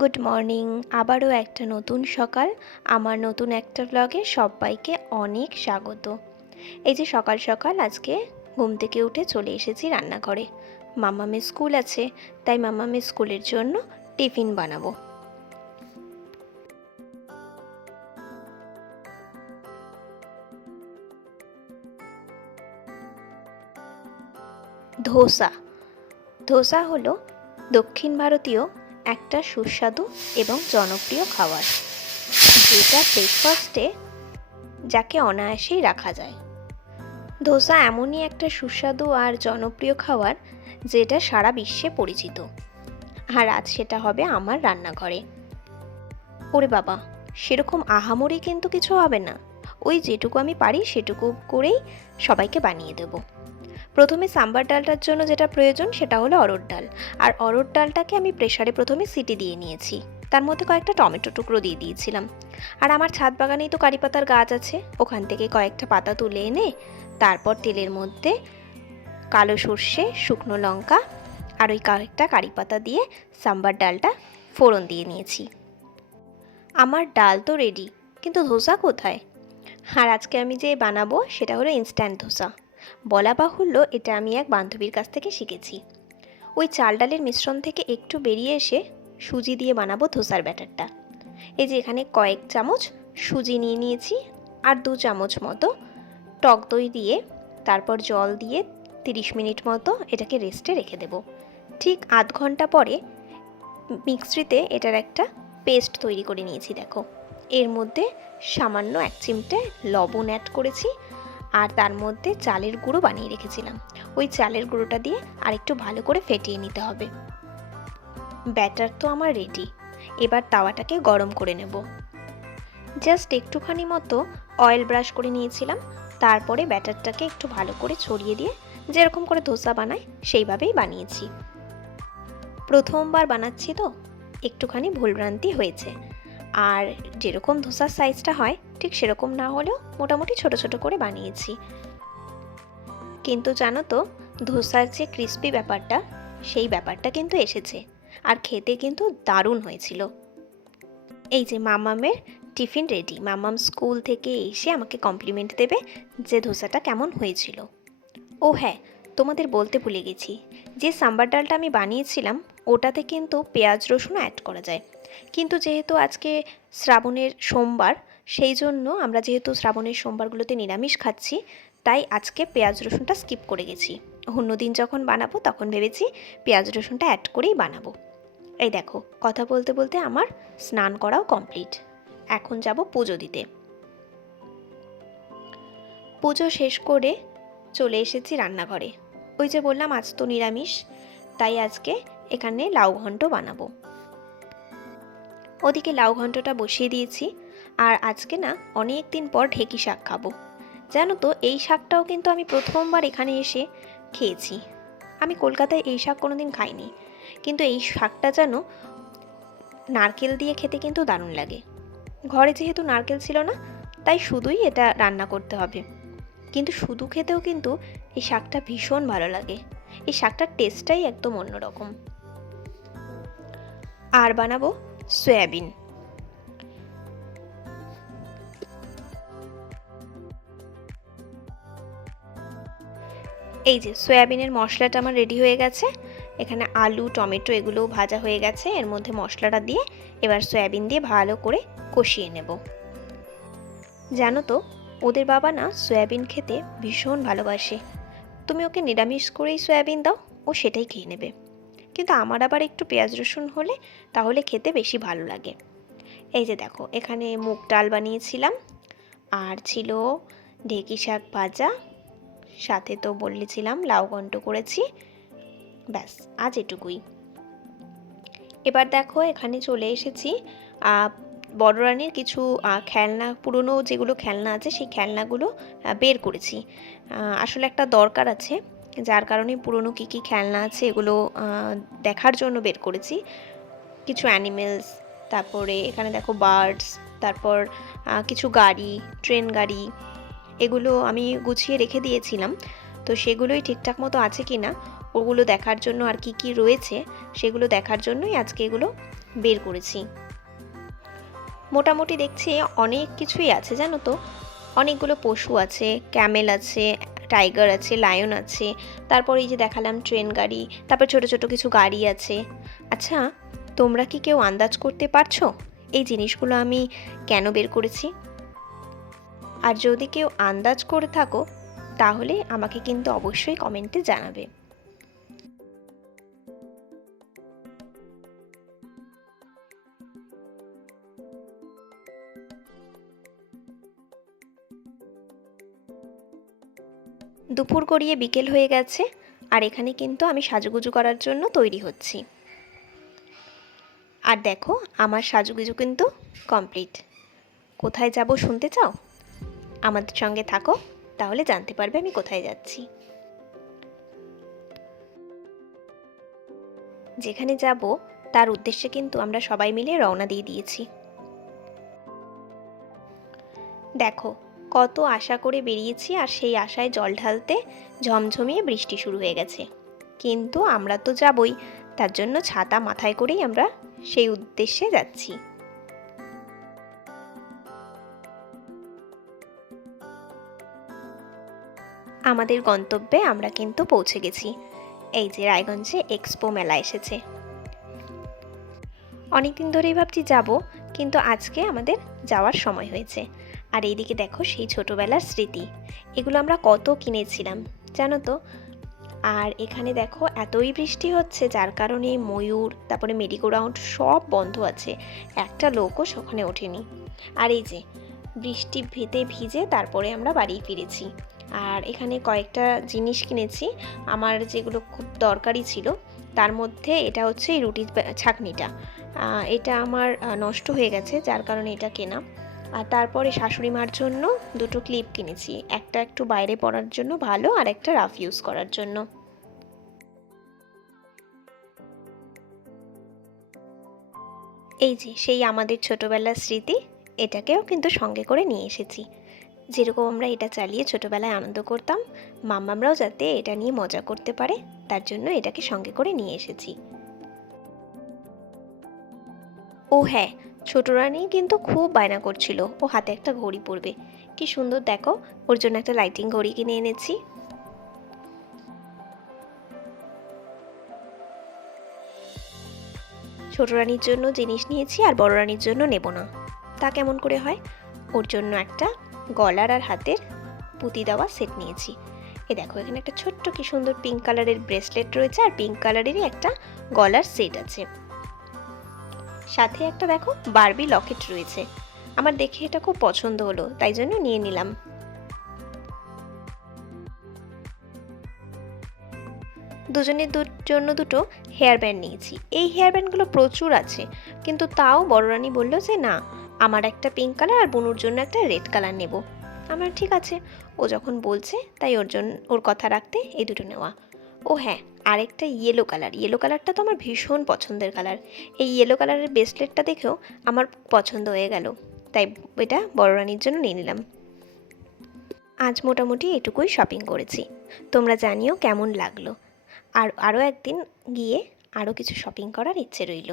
Good morning. আবারও একটা নতুন সকাল, আমার নতুন একটা ব্লগে সবাইকে অনেক স্বাগত। এই যে সকাল সকাল আজকে ঘুম থেকে উঠে চলে এসেছি রান্নাঘরে। মাম্মামের স্কুল আছে, তাই মাম্মামের স্কুলের জন্য টিফিন বানাবো। ধোসা। ধোসা হলো দক্ষিণ ভারতীয় একটা সুস্বাদু এবং জনপ্রিয় খাবার, যেটা ব্রেকফাস্টে যাকে অনায়াসেই রাখা যায়। ধোসা এমনই একটা সুস্বাদু আর জনপ্রিয় খাবার যেটা সারা বিশ্বে পরিচিত। আর আজ সেটা হবে আমার রান্নাঘরে। ওরে বাবা, সেরকম আহামরি কিন্তু কিছু হবে না, ওই যেটুকু আমি পারি সেটুকু করেই সবাইকে বানিয়ে দেব। প্রথমে সাম্বার ডালটার জন্য যেটা প্রয়োজন সেটা হলো অরহর ডাল। আর অরহর ডালটাকে আমি প্রেসারে প্রথমে সিটি দিয়ে নিয়েছি, তার মধ্যে কয়েকটা টমেটো টুকরো দিয়ে দিয়েছিলাম। আর আমার ছাদ বাগানেই তো কারি পাতার গাছ আছে, ওখান থেকে কয়েকটা পাতা তুলে এনে তারপর তেলের মধ্যে কালো সর্ষে, শুকনো লঙ্কা আর ওই কয়েকটা কারি পাতা দিয়ে সাম্বার ডালটা ফোড়ন দিয়ে নিয়েছি। আমার ডাল তো রেডি, কিন্তু ধোসা কোথায়? আর আজকে আমি যে বানাবো সেটা হলো ইনস্ট্যান্ট ধোসা। বলা বাহুল্য, এটা আমি এক বান্ধবীর কাছ থেকে শিখেছি। ওই চাল ডালের মিশ্রণ থেকে একটু বেরিয়ে এসে সুজি দিয়ে বানাবো ধোসার ব্যাটারটা। এই যে এখানে কয়েক চামচ সুজি নিয়ে নিয়েছি, আর 2 চামচ মতো টক দই দিয়ে তারপর জল দিয়ে 30 মিনিট মতো এটাকে রেস্টে রেখে দেব। ঠিক আধ ঘন্টা পরে মিক্সিতে এটার একটা পেস্ট তৈরি করে নিয়েছি। দেখো, এর মধ্যে সামান্য 1 চিমটে লবণ অ্যাড করেছি, আর তার মধ্যে চালের গুঁড়ো বানিয়ে রেখেছিলাম। ওই চালের গুঁড়োটা দিয়ে আরেকটু ভালো করে ফেটিয়ে নিতে হবে। ব্যাটার তো আমার রেডি, এবার তাওয়াটাকে গরম করে নেব। জাস্ট একটুখানি মতো অয়েল ব্রাশ করে নিয়েছিলাম, তারপরে ব্যাটারটাকে একটু ভালো করে ছড়িয়ে দিয়ে যেরকম করে ধোসা বানায় সেইভাবেই বানিয়েছি। প্রথমবার বানাচ্ছি তো একটুখানি ভুলভ্রান্তি হয়েছে, আর যেরকম ধোসার সাইজটা হয় ঠিক সেরকম না হলেও মোটামুটি ছোট ছোট করে বানিয়েছি। কিন্তু জানো তো, ধোসার যে ক্রিস্পি ব্যাপারটা, সেই ব্যাপারটা কিন্তু এসেছে, আর খেতে কিন্তু দারুণ হয়েছিল। এই যে মামামের টিফিন রেডি, মামাম স্কুল থেকে এসে আমাকে কমপ্লিমেন্ট দেবে যে ধোসাটা কেমন হয়েছিল। ও হ্যাঁ, তোমাদের বলতে ভুলে গেছি, যে সাম্বার ডালটা আমি বানিয়েছিলাম ওটাতে কিন্তু পেঁয়াজ রসুন অ্যাড করা যায়, কিন্তু যেহেতু আজকে শ্রাবণের সোমবার, সেই জন্য আমরা যেহেতু শ্রাবণের সোমবারগুলোতে নিরামিষ খাচ্ছি, তাই আজকে পেঁয়াজ রসুনটা স্কিপ করে গেছি। অন্যদিন যখন বানাবো তখন ভেবেছি পেঁয়াজ রসুনটা অ্যাড করেই বানাবো। এই দেখো, কথা বলতে বলতে আমার স্নান করাও কমপ্লিট। এখন যাব পুজো দিতে। পুজো শেষ করে চলে এসেছি রান্নাঘরে। ওই যে বললাম আজ তো নিরামিষ, তাই আজকে এখানে লাউ ঘন্ট বানাবো। ওদিকে লাউ ঘন্টটা বসিয়ে দিয়েছি। আর আজকে না অনেক দিন পর ঢেঁকি শাক খাবো। জানো তো, এই শাকটাও কিন্তু আমি প্রথমবার এখানে এসে খেয়েছি। আমি কলকাতায় এই শাক কোনোদিন খাইনি, কিন্তু এই শাকটা যেন নারকেল দিয়ে খেতে কিন্তু দারুণ লাগে। ঘরে যেহেতু নারকেল ছিল না, তাই শুধুই এটা রান্না করতে হবে, কিন্তু শুধু খেতেও কিন্তু এই শাকটা ভীষণ ভালো লাগে। এই শাকটার টেস্টটাই একদম অন্যরকম। আর বানাবো সয়াবিন। এই যে সয়াবিনের মশলাটা আমার রেডি হয়ে গেছে। এখানে আলু, টমেটো এগুলোও ভাজা হয়ে গেছে। এর মধ্যে মশলাটা দিয়ে এবার সয়াবিন দিয়ে ভালো করে কষিয়ে নেব। জানো তো, ওদের বাবা না সয়াবিন খেতে ভীষণ ভালোবাসে। তুমি ওকে নিরামিষ করেই সয়াবিন দাও, ও সেটাই খেয়ে নেবে। কিন্তু আমার আবার একটু পেঁয়াজ রসুন হলে তাহলে খেতে বেশি ভালো লাগে। এই যে দেখো, এখানে মুগ ডাল বানিয়েছিলাম, আর ছিল ঢেঁকি শাক ভাজা, সাথে তো বলেছিলাম লাউ ঘন্ট করেছি। ব্যাস, আজ এটুকুই। এবার দেখো, এখানে চলে এসেছি বড় রানীর কিছু খেলনা, পুরনো যেগুলো খেলনা আছে সেই খেলনাগুলো বের করেছি। আসলে একটা দরকার আছে, যার কারণে পুরনো কী কী খেলনা আছে এগুলো দেখার জন্য বের করেছি। কিছু অ্যানিমেলস, তারপরে এখানে দেখো বার্ডস, তারপর কিছু গাড়ি, ট্রেন গাড়ি, এগুলো আমি গুছিয়ে রেখে দিয়েছিলাম। তো সেগুলোই ঠিকঠাক মতো আছে কি না ওগুলো দেখার জন্য, আর কি কি রয়েছে সেগুলো দেখার জন্যই আজকে এগুলো বের করেছি। মোটামুটি দেখছি অনেক কিছুই আছে জানো তো, অনেকগুলো পশু আছে, ক্যামেল আছে, টাইগার আছে, লায়ন আছে, তারপর এই যে দেখালাম ট্রেন গাড়ি, তারপর ছোট ছোট কিছু গাড়ি আছে। আচ্ছা, তোমরা কি কেউ আন্দাজ করতে পারছো এই জিনিসগুলো আমি কেন বের করেছি? আর যদি কেউ আন্দাজ করে থাকো তাহলে আমাকে কিন্তু অবশ্যই কমেন্টে জানাবে। দুপুর গড়িয়ে বিকেল হয়ে গেছে, আর এখানে কিন্তু আমি সাজুগুজু করার জন্য তৈরি হচ্ছি। আর দেখো আমার সাজুগুজু কিন্তু কমপ্লিট। কোথায় যাব শুনতে চাও? আমাদের সঙ্গে থাকো, তাহলে জানতে পারবে আমি কোথায় যাচ্ছি। যেখানে যাব তার উদ্দেশ্যে কিন্তু আমরা সবাই মিলে রওনা দিয়ে দিয়েছি। দেখো কত আশা করে বেরিয়েছি, আর সেই আশায় জল ঢালতে ঝমঝমিয়ে বৃষ্টি শুরু হয়ে গেছে। কিন্তু আমরা তো যাবই, তার জন্য ছাতা মাথায় করেই আমরা সেই উদ্দেশ্যে যাচ্ছি। আমাদের গন্তব্যে আমরা কিন্তু পৌঁছে গেছি। এই যে রায়গঞ্জে এক্সপো মেলা এসেছে। অনেকদিন ধরেই ভাবছি যাব, কিন্তু আজকে আমাদের যাওয়ার সময় হয়েছে। আর এইদিকে দেখো সেই ছোটবেলার স্মৃতি, এগুলো আমরা কত কিনেছিলাম জানো তো। আর এখানে দেখো এতই বৃষ্টি হচ্ছে যার কারণে ময়ূর, তারপরে মেরিগো রাউন্ড সব বন্ধ আছে, একটা লোকও সেখানে ওঠেনি। আর এই যে বৃষ্টি ভিজে তারপরে আমরা বাড়ি ফিরেছি। আর এখানে কয়েকটা জিনিস কিনেছি আমার, যেগুলো খুব দরকারি ছিল। তার মধ্যে এটা হচ্ছে এই রুটির ছাঁকনিটা, এটা আমার নষ্ট হয়ে গেছে যার কারণে এটা কেনা। আর তারপরে শাশুড়ি মার জন্য দুটো ক্লিপ কিনেছি, একটা একটু বাইরে পরার জন্য ভালো, আর একটা রাফ ইউজ করার জন্য। এই যে সেই আমাদের ছোটবেলার স্মৃতি, এটাকেও কিন্তু সঙ্গে করে নিয়ে এসেছি। যেরকম আমরা এটা চালিয়ে ছোটবেলায় আনন্দ করতাম, মাম্মামরাও যাতে এটা নিয়ে মজা করতে পারে তার জন্য এটাকে সঙ্গে করে নিয়ে এসেছি। ও হ্যাঁ, ছোট রানী কিন্তু খুব বায়না করছিল ও হাতে একটা ঘড়ি পরবে। কি সুন্দর দেখো, ওর জন্য একটা লাইটিং ঘড়ি কিনে এনেছি। ছোট রানীর জন্য জিনিস নিয়েছি আর বড় রানীর জন্য নেব না, তা কেমন করে হয়। ওর জন্য একটা গলার আর হাতের পুঁতি দেওয়া সেট নিয়েছি। এ দেখো এখানে একটা ছোট্ট কি সুন্দর পিঙ্ক কালারের ব্রেসলেট রয়েছে, আর পিঙ্ক কালারেরই একটা গলার সেট আছে। সাথে একটা দেখো বারবি লকেট রয়েছে। আমার দেখে এটা খুব পছন্দ হলো, তাই জন্য নিয়ে নিলাম। দুজনের জন্য দুটো হেয়ার ব্যান্ড নিয়েছি। এই হেয়ার ব্যান্ডগুলো প্রচুর আছে, কিন্তু তাও বড় রানী বললো যে না, আমার একটা পিঙ্ক কালার আর বুনুর জন্য একটা রেড কালার নেব। আমার ঠিক আছে, ও যখন বলছে তাই ওর কথা রাখতে এই দুটো নেওয়া। ও হ্যাঁ, আরেকটা ইয়েলো কালার, ইয়েলো কালারটা তো আমার ভীষণ পছন্দের কালার। এই ইয়েলো কালারের ব্রেসলেটটা দেখেও আমার পছন্দ হয়ে গেল, তাই এটা বড় রানীর জন্য নিয়ে নিলাম। আজ মোটামুটি এটুকুই শপিং করেছি, তোমরা জানিও কেমন লাগলো। আর আরও একদিন গিয়ে আরও কিছু শপিং করার ইচ্ছে রইল।